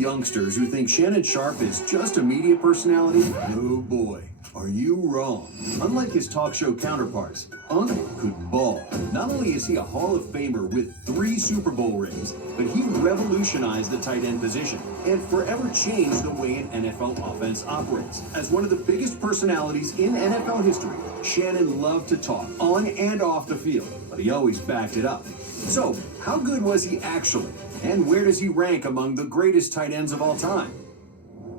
Youngsters who think Shannon Sharpe is just a media personality? Oh boy, are you wrong. Unlike his talk show counterparts, Unc could ball. Not only is he a Hall of Famer with 3 Super Bowl rings, but he revolutionized the tight end position and forever changed the way an NFL offense operates. As one of the biggest personalities in NFL history, Shannon loved to talk on and off the field, but he always backed it up. So, how good was he actually? And where does he rank among the greatest tight ends of all time?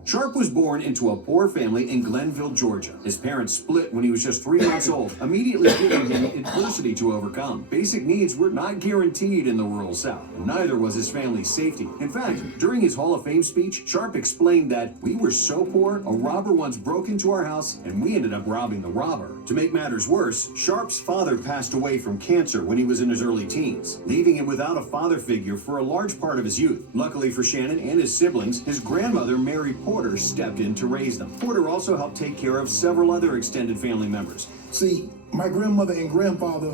Sharpe was born into a poor family in Glenville, Georgia. His parents split when he was just 3 months old, immediately giving him adversity to overcome. Basic needs were not guaranteed in the rural South, and neither was his family's safety. In fact, during his Hall of Fame speech, Sharpe explained that we were so poor, a robber once broke into our house, and we ended up robbing the robber. To make matters worse, Sharpe's father passed away from cancer when he was in his early teens, leaving him without a father figure for a large part of his youth. Luckily for Shannon and his siblings, his grandmother, Mary Porter, stepped in to raise them. Porter also helped take care of several other extended family members. See, my grandmother and grandfather,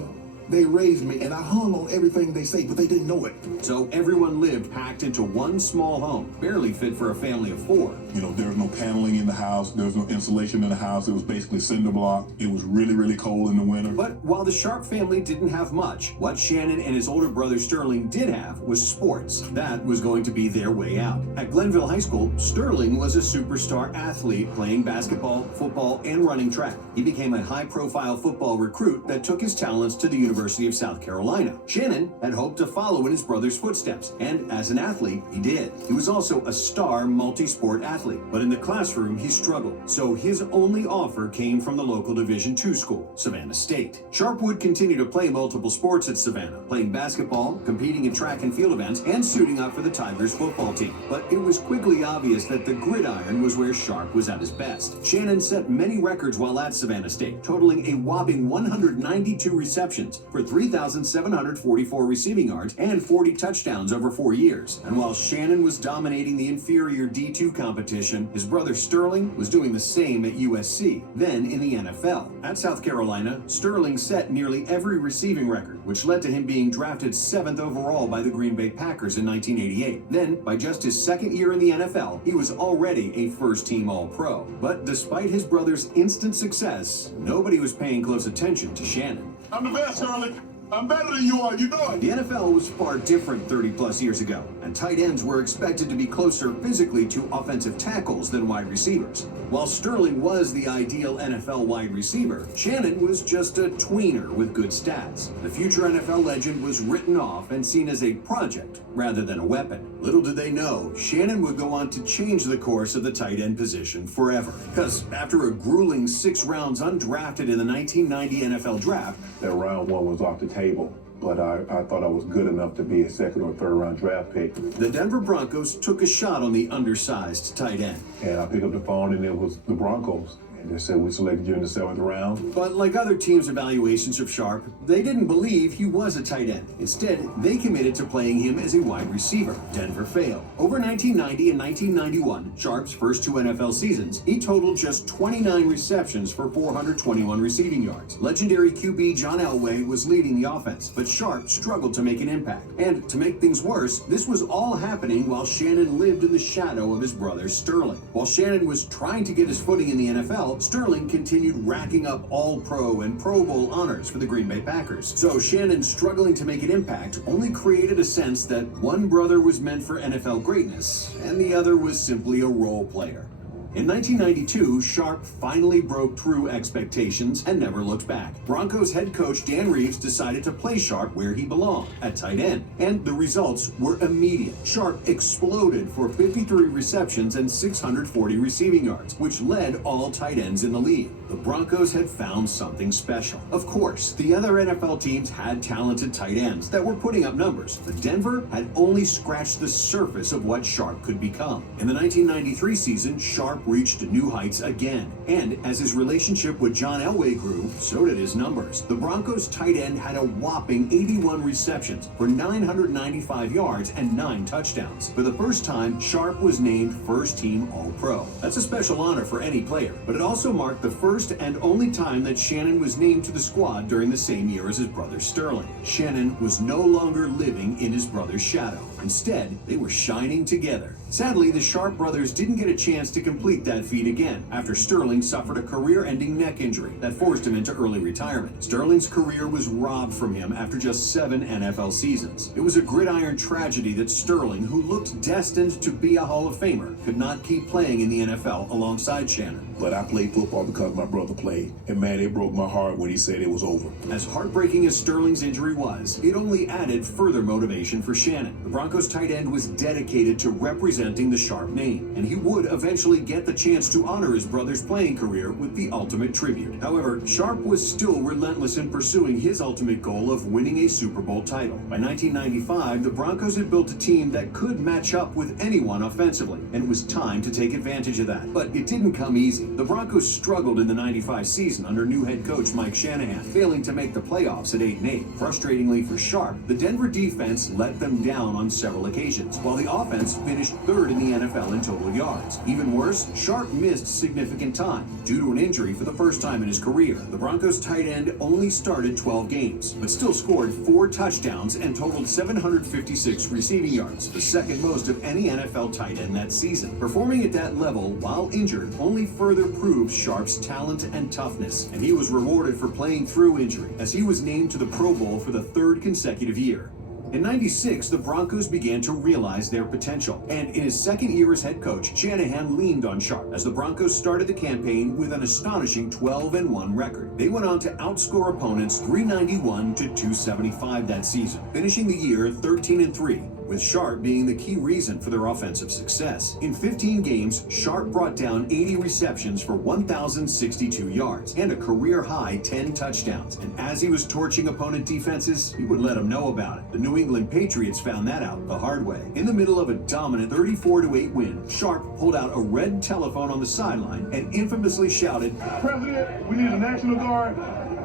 they raised me, and I hung on everything they say, but they didn't know it. So everyone lived packed into one small home, barely fit for a family of 4. You know, there was no paneling in the house. There was no insulation in the house. It was basically cinder block. It was really, really cold in the winter. But while the Sharpe family didn't have much, what Shannon and his older brother Sterling did have was sports. That was going to be their way out. At Glenville High School, Sterling was a superstar athlete playing basketball, football, and running track. He became a high-profile football recruit that took his talents to the University of South Carolina. Shannon had hoped to follow in his brother's footsteps, and as an athlete, he did. He was also a star multi-sport athlete, but in the classroom, he struggled. So his only offer came from the local Division II school, Savannah State. Sharpe would continue to play multiple sports at Savannah, playing basketball, competing in track and field events, and suiting up for the Tigers football team. But it was quickly obvious that the gridiron was where Sharpe was at his best. Shannon set many records while at Savannah State, totaling a whopping 192 receptions for 3,744 receiving yards and 40 touchdowns over 4 years. And while Shannon was dominating the inferior D2 competition, his brother Sterling was doing the same at USC, then in the NFL. At South Carolina, Sterling set nearly every receiving record, which led to him being drafted 7th overall by the Green Bay Packers in 1988. Then, by just his second year in the NFL, he was already a first-team All-Pro. But despite his brother's instant success, nobody was paying close attention to Shannon. I'm the best, Sterling. I'm better than you are, you know it. The NFL was far different 30-plus years ago, and tight ends were expected to be closer physically to offensive tackles than wide receivers. While Sterling was the ideal NFL wide receiver, Shannon was just a tweener with good stats. The future NFL legend was written off and seen as a project rather than a weapon. Little did they know, Shannon would go on to change the course of the tight end position forever. Because after a grueling 6 rounds undrafted in the 1990 NFL Draft, that round 1 was off the table, but I thought I was good enough to be a 2nd or 3rd round draft pick. The Denver Broncos took a shot on the undersized tight end. And I picked up the phone and it was the Broncos. And they said, we selected you in the 7th round. But like other teams' evaluations of Sharpe, they didn't believe he was a tight end. Instead, they committed to playing him as a wide receiver. Denver failed. Over 1990 and 1991, Sharpe's first 2 NFL seasons, he totaled just 29 receptions for 421 receiving yards. Legendary QB John Elway was leading the offense, but Sharpe struggled to make an impact. And to make things worse, this was all happening while Shannon lived in the shadow of his brother Sterling. While Shannon was trying to get his footing in the NFL, Sterling continued racking up All-Pro and Pro Bowl honors for the Green Bay Packers. So Shannon struggling to make an impact only created a sense that one brother was meant for NFL greatness and the other was simply a role player. In 1992, Sharpe finally broke through expectations and never looked back. Broncos head coach Dan Reeves decided to play Sharpe where he belonged, at tight end, and the results were immediate. Sharpe exploded for 53 receptions and 640 receiving yards, which led all tight ends in the league. The Broncos had found something special. Of course, the other NFL teams had talented tight ends that were putting up numbers, but Denver had only scratched the surface of what Sharpe could become. In the 1993 season, Sharpe reached new heights again, and as his relationship with John Elway grew, so did his numbers. The Broncos tight end had a whopping 81 receptions for 995 yards and 9 touchdowns. For the first time, Sharpe was named first-team All-Pro. That's a special honor for any player, but it also marked the first and only time that Shannon was named to the squad during the same year as his brother Sterling. Shannon was no longer living in his brother's shadow. Instead, they were shining together. Sadly, the Sharpe brothers didn't get a chance to complete that feat again after Sterling suffered a career-ending neck injury that forced him into early retirement. Sterling's career was robbed from him after just 7 NFL seasons. It was a gridiron tragedy that Sterling, who looked destined to be a Hall of Famer, could not keep playing in the NFL alongside Shannon. But I played football because my brother played. And man, it broke my heart when he said it was over. As heartbreaking as Sterling's injury was, it only added further motivation for Shannon. The Broncos tight end was dedicated to representing the Sharpe name, and he would eventually get the chance to honor his brother's playing career with the ultimate tribute. However, Sharpe was still relentless in pursuing his ultimate goal of winning a Super Bowl title. By 1995, the Broncos had built a team that could match up with anyone offensively, and it was time to take advantage of that. But it didn't come easy. The Broncos struggled in the 95 season under new head coach Mike Shanahan, failing to make the playoffs at 8-8. Frustratingly for Sharpe, the Denver defense let them down on several occasions, while the offense finished third in the NFL in total yards. Even worse, Sharpe missed significant time due to an injury for the first time in his career. The Broncos tight end only started 12 games, but still scored 4 touchdowns and totaled 756 receiving yards, the second most of any NFL tight end that season. Performing at that level while injured only further proved Sharpe's talent and toughness, and he was rewarded for playing through injury as he was named to the Pro Bowl for the 3rd consecutive year. In '96, the Broncos began to realize their potential, and in his 2nd year as head coach, Shanahan leaned on Sharpe as the Broncos started the campaign with an astonishing 12-1 record. They went on to outscore opponents 391 to 275 that season, finishing the year 13-3. With Sharpe being the key reason for their offensive success. In 15 games, Sharpe brought down 80 receptions for 1,062 yards and a career-high 10 touchdowns. And as he was torching opponent defenses, he would let them know about it. The New England Patriots found that out the hard way. In the middle of a dominant 34-8 win, Sharpe pulled out a red telephone on the sideline and infamously shouted, President, we need a National Guard.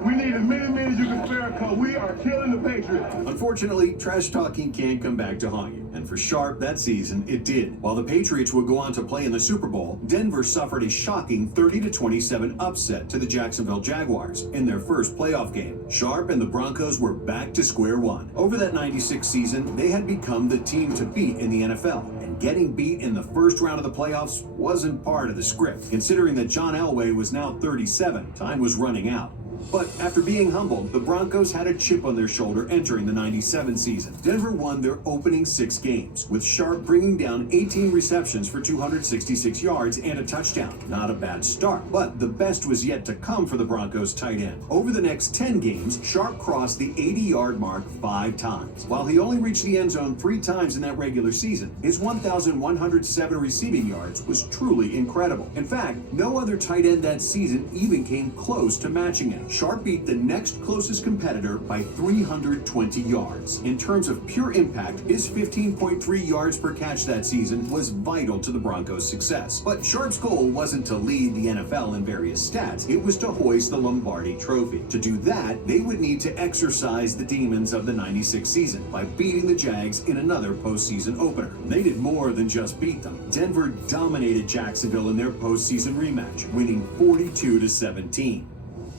We need as many men as you can spare because we are killing the Patriots. Unfortunately, trash talking can come back to haunt you, and for Sharpe that season, it did. While the Patriots would go on to play in the Super Bowl, Denver suffered a shocking 30-27 upset to the Jacksonville Jaguars in their first playoff game. Sharpe and the Broncos were back to square one. Over that '96 season, they had become the team to beat in the NFL, and getting beat in the first round of the playoffs wasn't part of the script. Considering that John Elway was now 37, time was running out. But after being humbled, the Broncos had a chip on their shoulder entering the '97 season. Denver won their opening 6 games, with Sharpe bringing down 18 receptions for 266 yards and a touchdown. Not a bad start, but the best was yet to come for the Broncos tight end. Over the next 10 games, Sharpe crossed the 80-yard mark 5 times. While he only reached the end zone 3 times in that regular season, his 1,107 receiving yards was truly incredible. In fact, no other tight end that season even came close to matching him. Sharpe beat the next closest competitor by 320 yards. In terms of pure impact, his 15.3 yards per catch that season was vital to the Broncos' success. But Sharpe's goal wasn't to lead the NFL in various stats, it was to hoist the Lombardi Trophy. To do that, they would need to exorcise the demons of the '96 season by beating the Jags in another postseason opener. They did more than just beat them. Denver dominated Jacksonville in their postseason rematch, winning 42-17.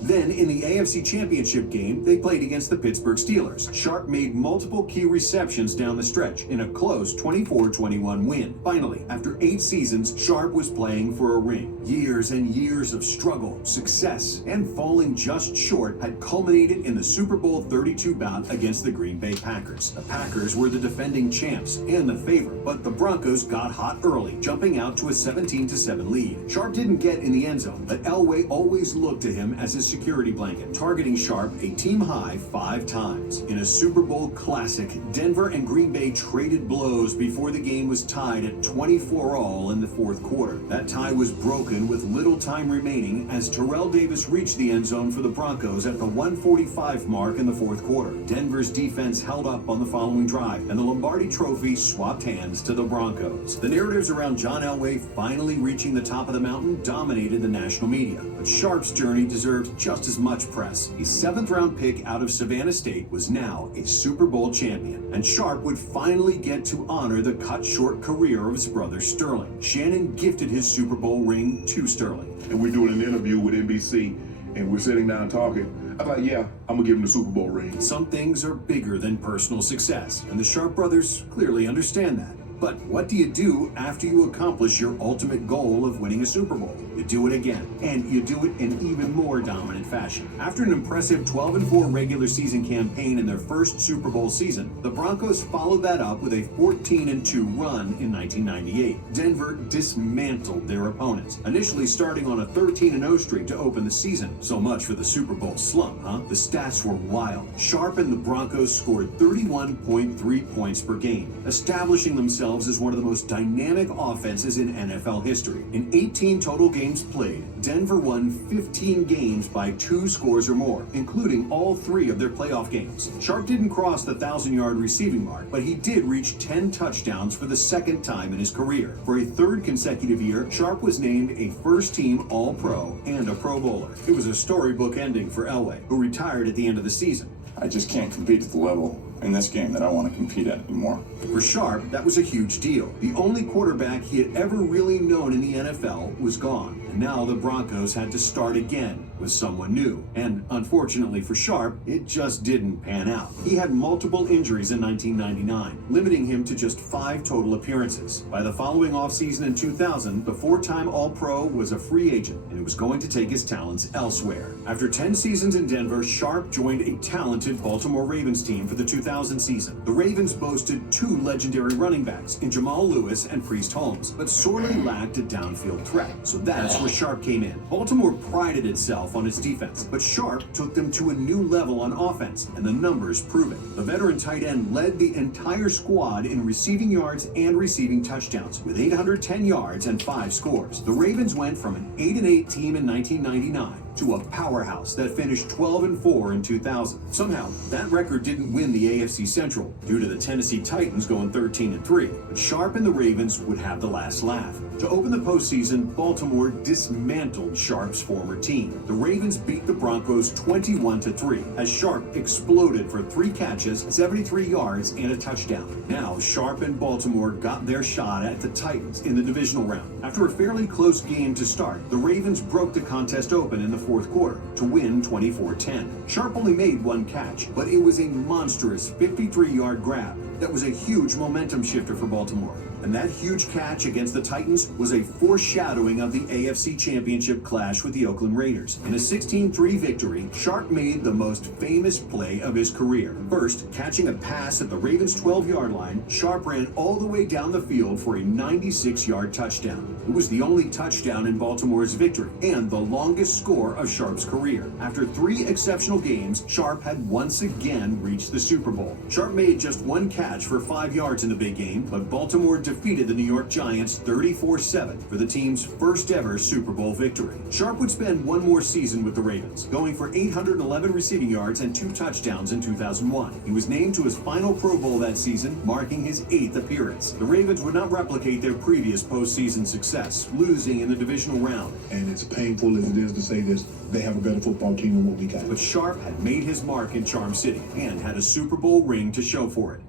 Then, in the AFC Championship game, they played against the Pittsburgh Steelers. Sharpe made multiple key receptions down the stretch in a close 24-21 win. Finally, after 8 seasons, Sharpe was playing for a ring. Years and years of struggle, success, and falling just short had culminated in the Super Bowl 32 bout against the Green Bay Packers. The Packers were the defending champs and the favorite, but the Broncos got hot early, jumping out to a 17-7 lead. Sharpe didn't get in the end zone, but Elway always looked to him as his security blanket, targeting Sharpe a team-high 5 times. In a Super Bowl classic, Denver and Green Bay traded blows before the game was tied at 24-all in the 4th quarter. That tie was broken with little time remaining as Terrell Davis reached the end zone for the Broncos at the 1:45 mark in the 4th quarter. Denver's defense held up on the following drive, and the Lombardi Trophy swapped hands to the Broncos. The narratives around John Elway finally reaching the top of the mountain dominated the national media, but Sharpe's journey deserved just as much press. A 7th-round pick out of Savannah State was now a Super Bowl champion, and Sharpe would finally get to honor the cut-short career of his brother Sterling. Shannon gifted his Super Bowl ring to Sterling. And we're doing an interview with NBC, and we're sitting down talking. I thought, yeah, I'm gonna give him the Super Bowl ring. Some things are bigger than personal success, and the Sharpe brothers clearly understand that. But what do you do after you accomplish your ultimate goal of winning a Super Bowl? You do it again, and you do it in even more dominant fashion. After an impressive 12-4 regular season campaign in their first Super Bowl season, the Broncos followed that up with a 14-2 run in 1998. Denver dismantled their opponents, initially starting on a 13-0 streak to open the season. So much for the Super Bowl slump, huh? The stats were wild. Sharpe and the Broncos scored 31.3 points per game, establishing themselves as one of the most dynamic offenses in NFL history. In 18 total games played, Denver won 15 games by 2 scores or more, including all 3 of their playoff games. Sharpe didn't cross the 1,000-yard receiving mark, but he did reach 10 touchdowns for the second time in his career. For a third consecutive year, Sharpe was named a first-team All-Pro and a Pro Bowler. It was a storybook ending for Elway, who retired at the end of the season. I just can't compete at the level in this game that I want to compete at anymore. For Sharpe, that was a huge deal. The only quarterback he had ever really known in the NFL was gone. And now the Broncos had to start again with someone new. And unfortunately for Sharpe, it just didn't pan out. He had multiple injuries in 1999, limiting him to just 5 total appearances. By the following offseason in 2000, the 4-time All-Pro was a free agent and was going to take his talents elsewhere. After 10 seasons in Denver, Sharpe joined a talented Baltimore Ravens team for the 2000 season. The Ravens boasted 2 legendary running backs in Jamal Lewis and Priest Holmes, but sorely lacked a downfield threat. So that's where Sharpe came in. Baltimore prided itself on its defense, but Sharpe took them to a new level on offense, and the numbers prove it. The veteran tight end led the entire squad in receiving yards and receiving touchdowns, with 810 yards and 5 scores. The Ravens went from an 8-8 team in 1999 to a powerhouse that finished 12-4 in 2000. Somehow, that record didn't win the AFC Central due to the Tennessee Titans going 13-3, but Sharpe and the Ravens would have the last laugh. To open the postseason, Baltimore dismantled Sharpe's former team. The Ravens beat the Broncos 21-3 as Sharpe exploded for 3 catches, 73 yards, and a touchdown. Now, Sharpe and Baltimore got their shot at the Titans in the divisional round. After a fairly close game to start, the Ravens broke the contest open in the fourth quarter to win 24-10. Sharpe only made 1 catch, but it was a monstrous 53-yard grab that was a huge momentum shifter for Baltimore. And that huge catch against the Titans was a foreshadowing of the AFC Championship clash with the Oakland Raiders. In a 16-3 victory, Sharpe made the most famous play of his career. First, catching a pass at the Ravens' 12-yard line, Sharpe ran all the way down the field for a 96-yard touchdown. It was the only touchdown in Baltimore's victory and the longest score of Sharpe's career. After 3 exceptional games, Sharpe had once again reached the Super Bowl. Sharpe made just 1 catch for 5 yards in the big game, but Baltimore defeated the New York Giants 34-7 for the team's first ever Super Bowl victory. Sharpe would spend 1 more season with the Ravens, going for 811 receiving yards and 2 touchdowns in 2001. He was named to his final Pro Bowl that season, marking his 8th appearance. The Ravens would not replicate their previous postseason success, losing in the divisional round. And as painful as it is to say this, they have a better football team than what we got. But Sharpe had made his mark in Charm City and had a Super Bowl ring to show for it.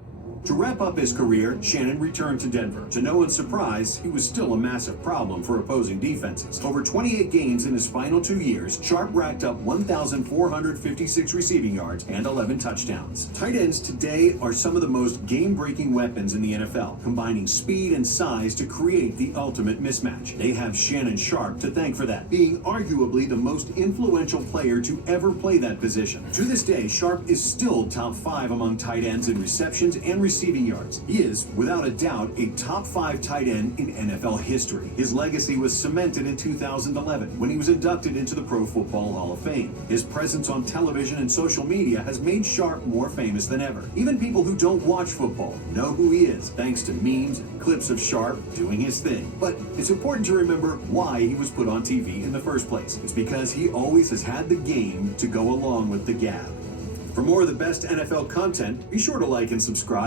To wrap up his career, Shannon returned to Denver. To no one's surprise, he was still a massive problem for opposing defenses. Over 28 games in his final 2 years, Sharpe racked up 1,456 receiving yards and 11 touchdowns. Tight ends today are some of the most game-breaking weapons in the NFL, combining speed and size to create the ultimate mismatch. They have Shannon Sharpe to thank for that, being arguably the most influential player to ever play that position. To this day, Sharpe is still top 5 among tight ends in receptions and receiving yards. He is, without a doubt, a top 5 tight end in NFL history. His legacy was cemented in 2011 when he was inducted into the Pro Football Hall of Fame. His presence on television and social media has made Sharpe more famous than ever. Even people who don't watch football know who he is, thanks to memes and clips of Sharpe doing his thing. But it's important to remember why he was put on TV in the first place. It's because he always has had the game to go along with the gab. For more of the best NFL content, be sure to like and subscribe.